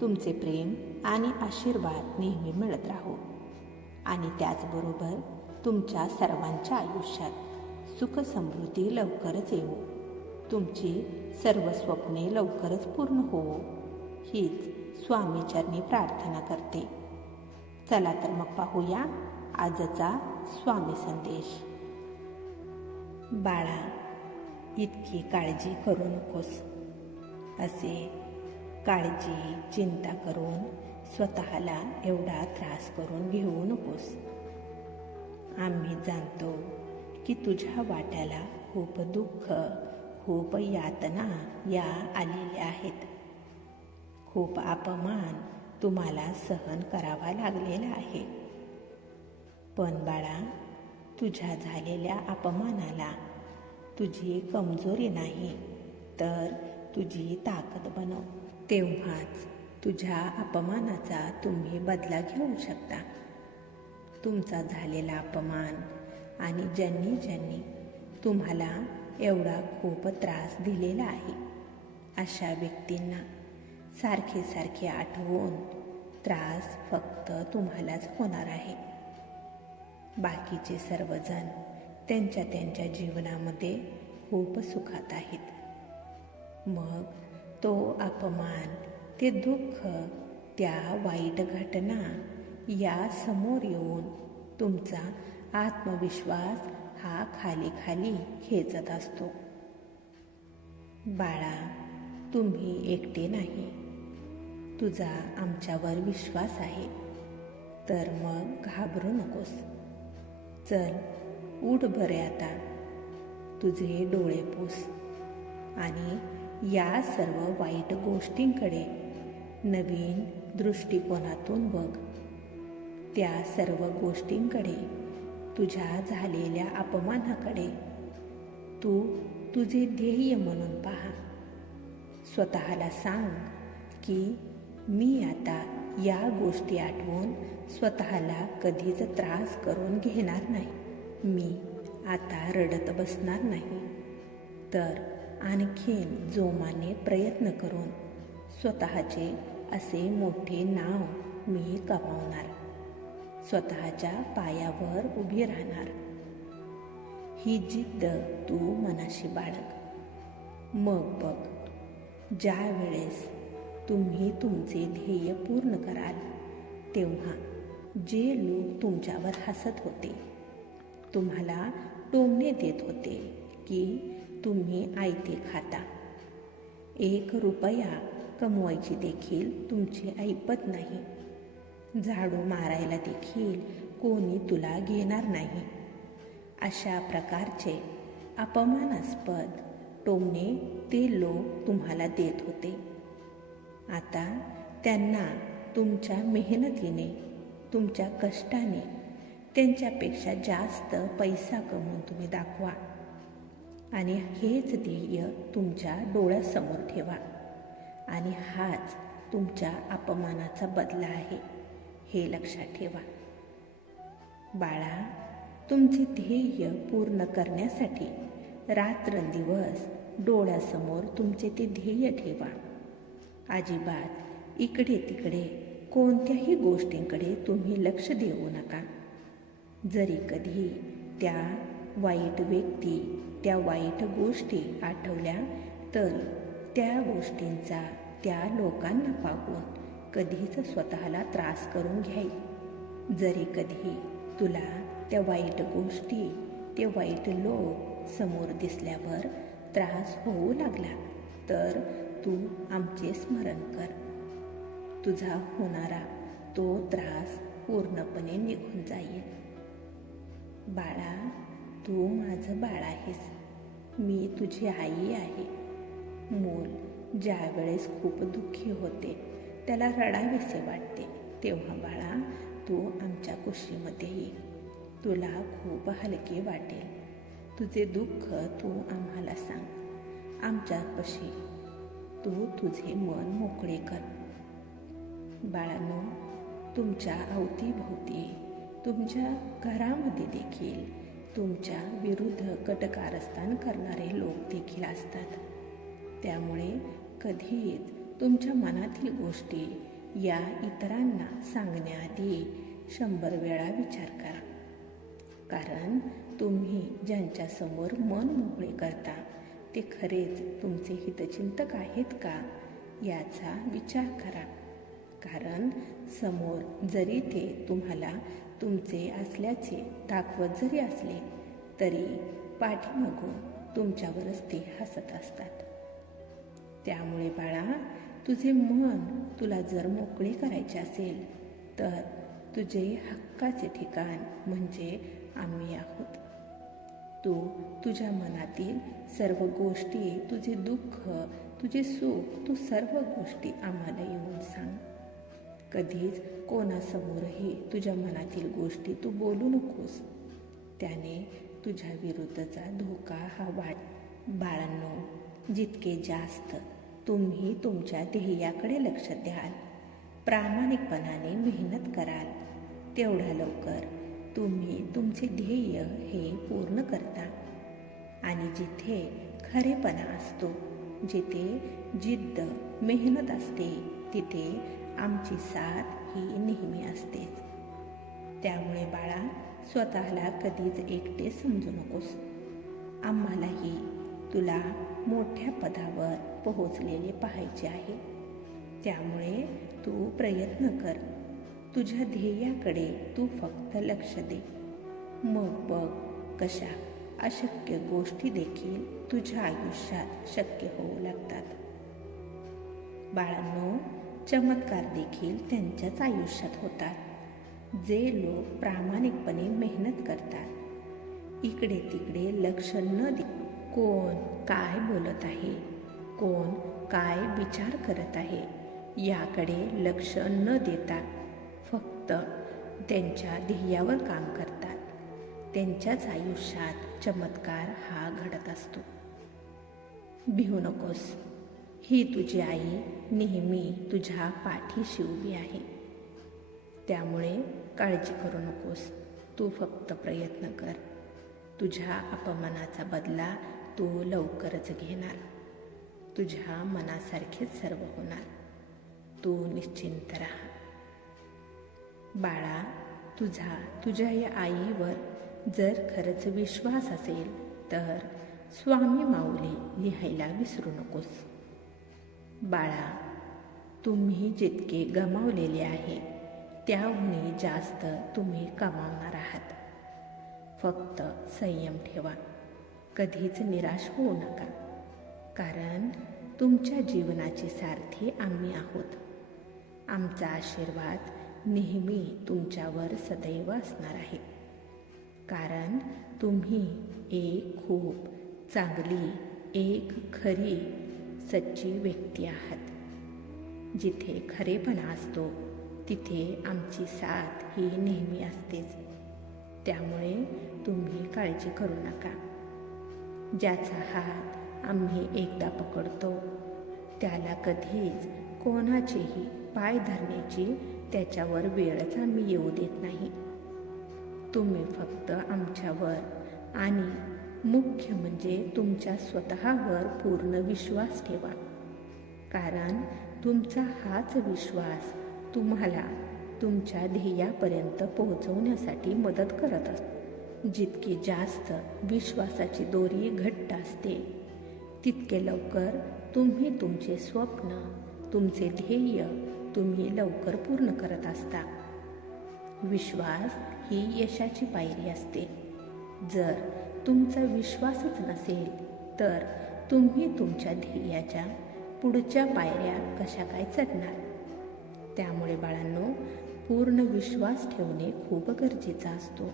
तुमचे प्रेम आणि आशीर्वाद नेहमी मिळत राहो. आणि त्याचबरोबर तुमच्या सर्वांच्या आयुष्यात सुख समृद्धी लवकरच येऊ. तुमची सर्व स्वप्ने लवकरच पूर्ण होवो हीच स्वामीचरणी प्रार्थना करते. चला तर मग पाहूया आजचा स्वामी संदेश. बाळा इतकी काळजी करू नकोस. असे काळजी चिंता करून स्वतःला एवढा त्रास करून घेऊ नकोस. आम्ही जाणतो की तुझ्या वाट्याला खूप दुःख खूप यातना या आलेल्या आहेत. खूप अपमान तुम्हाला सहन करावा लागलेला आहे. पण बाळा तुझ्या झालेल्या अपमानाला तुझी कमजोरी नाही तर तुझी ताकद बनव. तेव्हाच तुझ्या अपमानाचा तुम्ही बदला घेऊ शकता. तुमचा झालेला अपमान आणि ज्यांनी ज्यांनी तुम्हाला एवढा खूप त्रास दिलेला आहे अशा व्यक्तींना सारखे सारखे आठवून त्रास फक्त तुम्हालाच होणार आहे. बाकीचे सर्वजण त्यांच्या त्यांच्या जीवनामध्ये खूप सुखात आहेत. मग तो अपमान ते दुःख त्या वाईट घटना या समोर येऊन तुमचा आत्मविश्वास हा खाली खाली खेचत असतो. बाळा तुम्ही एकटे नाही. तुझा आमच्यावर विश्वास आहे. तर मग घाबरू नकोस. चल उठ बरे आता. तुझे डोळे पूस. आणि या सर्व वाईट गोष्टींकडे नवीन दृष्टिकोनातून बघ. त्या सर्व गोष्टींकडे तुझ्या झालेल्या अपमानाकडे तू तुझे ध्येय म्हणून पहा. स्वतःला सांग की मी आता या गोष्टी आठवून स्वतःला कधीच त्रास करून घेणार नाही. मी आता रडत बसणार नाही. तर आणखीन जोमाने प्रयत्न करून स्वतःचे असे मोठे नाव मी कमावणार. स्वतःच्या पायावर उभी राहणार. ही जिद्द तू मनाशी बाळग. मग बघ ज्या वेळेस तुम्ही तुमचे ध्येय पूर्ण कराल तेव्हा जे लोक तुमच्यावर हसत होते तुम्हाला टोमणे देत होते की तुम्ही आयते खाता. एक रुपया कमवायची देखील तुमची ऐपत नाही. झाडू मारायला देखील कोणी तुला घेणार नाही. अशा प्रकारचे अपमानास्पद टोमणे ते लोक तुम्हाला देत होते. आता त्यांना तुमच्या मेहनतीने तुमच्या कष्टाने त्यांच्यापेक्षा जास्त पैसा कमवून तुम्ही दाखवा. आणि हेच ध्येय तुमच्या डोळ्यासमोर ठेवा. आणि हाच तुमच्या अपमानाचा बदला आहे हे लक्षात ठेवा. बाळा तुमचे ध्येय पूर्ण करण्यासाठी रात्रंदिवस डोळ्यासमोर तुमचे ते ध्येय ठेवा. अजिबात इकडे तिकडे कोणत्याही गोष्टींकडे तुम्ही लक्ष देऊ नका. जरी कधी त्या वाईट व्यक्ती त्या वाईट गोष्टी आठवल्या तर त्या गोष्टींचा त्या लोकांना पाहून कधीच स्वतःला त्रास करून घ्याय. जरी कधी तुला त्या वाईट गोष्टी ते वाईट लोक समोर दिसल्यावर त्रास होऊ लागला तर तू आमचे स्मरण कर. तुझा होणारा तो त्रास पूर्णपणे निघून जाईल. बाळा तू माझं बाळ आहेस. मी तुझी आई आहे. मूल ज्या वेळेस खूप दुःखी होते त्याला रडावेसे वाटते तेव्हा बाळा तू आमच्या कुशीमध्ये ये तुला खूप हलके वाटेल. तुझे दुःख तू आम्हाला सांग. आमच्यापाशी तू तुझे मन मोकळे कर. बाळांनो तुमच्या अवतीभोवती तुमच्या घरामध्ये देखील तुमच्या विरुद्ध कटकारस्थान करणारे लोक देखील असतात. त्यामुळे कधीच तुमच्या मनातील गोष्टी या इतरांना सांगण्याआधी शंभर वेळा विचार करा. कारण तुम्ही ज्यांच्यासमोर मन मोकळे करता ते खरेच तुमचे हितचिंतक आहेत का याचा विचार करा. कारण समोर जरी ते तुम्हाला तुमचे असल्याचे दाखवत जरी असले तरी पाठीमागून तुमच्यावरच ते हसत असतात. त्यामुळे बाळा तुझे मन तुला जर मोकळे करायचे असेल तर तुझे हक्काचे ठिकाण म्हणजे आम्ही आहोत. तू तुझ्या मनातील सर्व गोष्टी तुझे दुःख तुझे सुख तू सर्व गोष्टी आम्हाला येऊन सांग. कधीच कोणासमोरही तुझ्या मनातील गोष्टी तू बोलू नकोस. त्याने तुझ्या विरुद्धचा धोका हा वाट बाळांनो जितके जास्त तुम्ही तुमच्या ध्येयाकडे लक्ष द्याल प्रामाणिकपणाने मेहनत कराल तेवढ्या लवकर तुम्ही तुमचे ध्येय हे पूर्ण करता. आणि जिथे खरेपणा असतो जिथे जिद्द मेहनत असते तिथे आमची साथ ही नेहमी असतेच. त्यामुळे बाळा स्वतःला कधीच एकटे समजू नकोस. आम्हालाही तुला मोठ्या पदावर पोहोचलेले पाहायचे आहे. त्यामुळे तू प्रयत्न कर. तुझ्या ध्येयाकडे तू फक्त लक्ष दे. मग बघ कशा अशक्य गोष्टी देखील तुझ्या आयुष्यात शक्य होऊ लागतात. बाळांनो चमत्कार देखील त्यांच्याच आयुष्यात होतात जे लोक प्रामाणिकपणे मेहनत करतात. इकडे तिकडे लक्ष न दे कोण काय बोलत आहे कोण काय विचार करत आहे याकडे लक्ष न देता फक्त त्यांच्या ध्येयावर काम करतात. त्यांच्याच आयुष्यात चमत्कार हा घडत असतो. भिवू नकोस. ही तुझी आई नेहमी तुझ्या पाठीशी उभी आहे. त्यामुळे काळजी करू नकोस. तू फक्त प्रयत्न कर. तुझ्या अपमानाचा बदला तू लवकरच घेणार. तुझ्या मनासारखेच सर्व होणार. तू निश्चिंत राहा. बाळा तुझा तुझ्या या आईवर जर खरंच विश्वास असेल तर स्वामी माऊली लिहायला विसरू नकोस. बाळा तुम्ही जितके गमावलेले आहे त्याहूनही जास्त तुम्ही कमावणार आहात. फक्त संयम ठेवा. कधीच निराश होऊ नका. कारण तुमच्या जीवनाचे सारथी आम्ही आहोत. आमचा आशीर्वाद नेहमी तुमच्यावर सदैव असणार आहे. कारण तुम्ही एक खूप चांगली एक खरी सच्ची व्यक्ती आहात. जिथे खरेपणा असतो तिथे आमची साथ ही नेहमी असतेच. त्यामुळे तुम्ही काळजी करू नका. ज्याचा हात आम्ही एकदा पकडतो त्याला कधीच कोणाचेही पाय धरण्याची त्याच्यावर वेळच आम्ही येऊ देत नाही. तुम्ही फक्त आमच्यावर आणि मुख्य म्हणजे तुमच्या स्वतःवर पूर्ण विश्वास ठेवा. कारण तुमचा हाच विश्वास तुम्हाला तुमच्या ध्येयापर्यंत पोहोचवण्यासाठी मदत करत असतो. जितकी जास्त विश्वासाची दोरी घट्ट असते तितके लवकर तुम्ही तुमचे स्वप्न तुमचे ध्येय तुम्ही लवकर पूर्ण करत असता. विश्वास ही यशाची पायरी असते. जर तुमचा विश्वासच नसेल तर तुम्ही तुमच्या ध्येयाच्या पुढच्या पायऱ्या कशा काय चढणार? त्यामुळे बाळांनो पूर्ण विश्वास ठेवणे खूप गरजेचा असतो.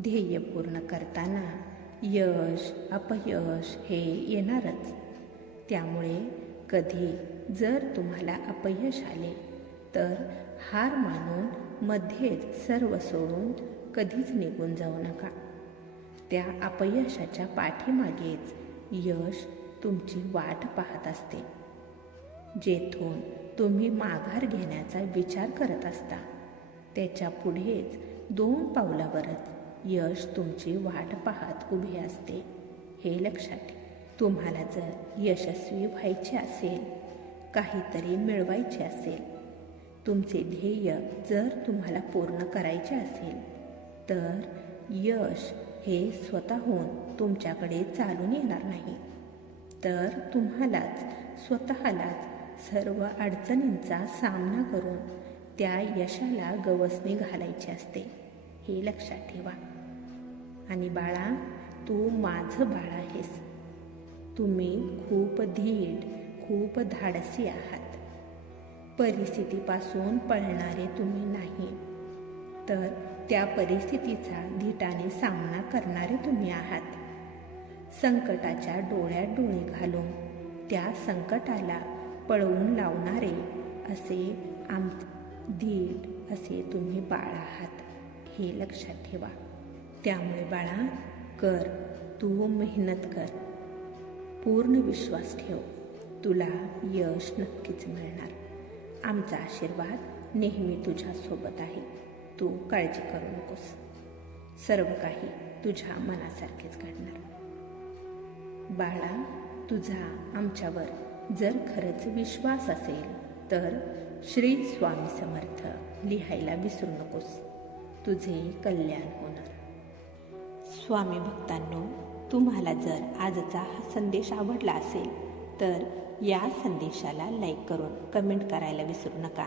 ध्येय पूर्ण करताना यश अपयश हे येणारच. त्यामुळे कधी जर तुम्हाला अपयश आले तर हार मानून मध्येच सर्व सोडून कधीच निघून जाऊ नका. त्या अपयशाच्या पाठीमागेच यश तुमची वाट पाहत असते. जेथून तुम्ही माघार घेण्याचा विचार करत असता त्याच्या पुढेच दोन पावलावरच यश तुमची वाट पाहत उभी असते. हे लक्षात तुम्हाला जर यशस्वी व्हायचे असेल काहीतरी मिळवायचे असेल तुमचे ध्येय जर तुम्हाला पूर्ण करायचे असेल तर यश हे स्वतःहून तुमच्याकडे चालून येणार नाही. तर तुम्हालाच स्वतःलाच सर्व अडचणींचा सामना करून त्या यशाला गवसणी घालायची असते हे लक्षात ठेवा. आणि बाळा तू माझं बाळ आहेस. तुम्ही खूप धीट खूप धाडसी आहात. परिस्थितीपासून पळणारे तुम्ही नाही. तर त्या परिस्थितीचा धीटाने सामना करणारे तुम्ही आहात. संकटाच्या डोळ्यात डोळे घालून त्या संकटाला पळवून लावणारे असे आम धीट असे तुम्ही बाळ आहात हे लक्षात ठेवा. त्यामुळे बाळा कर तू मेहनत कर. पूर्ण विश्वास ठेव. तुला यश नक्कीच मिळणार. आमचा आशीर्वाद नेहमी तुझ्यासोबत आहे. तू काळजी करू नकोस. सर्व काही तुझ्या मनासारखेच घडणार. बाळा तुझा आमच्यावर जर खरंच विश्वास असेल तर श्री स्वामी समर्थ लिहायला विसरू नकोस. तुझे कल्याण होणार. स्वामी भक्तांनो तुम्हाला जर आजचा हा संदेश आवडला असेल तर या संदेशाला लाईक करून कमेंट करायला विसरू नका.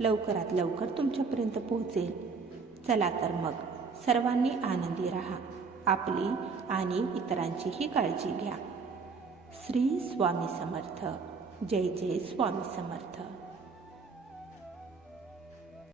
लवकरात लवकर तुमच्यापर्यंत पोहोचेल. चला तर मग सर्वांनी आनंदी राहा. आपली आणि इतरांचीही काळजी घ्या. श्री स्वामी समर्थ. जय जय स्वामी समर्थ.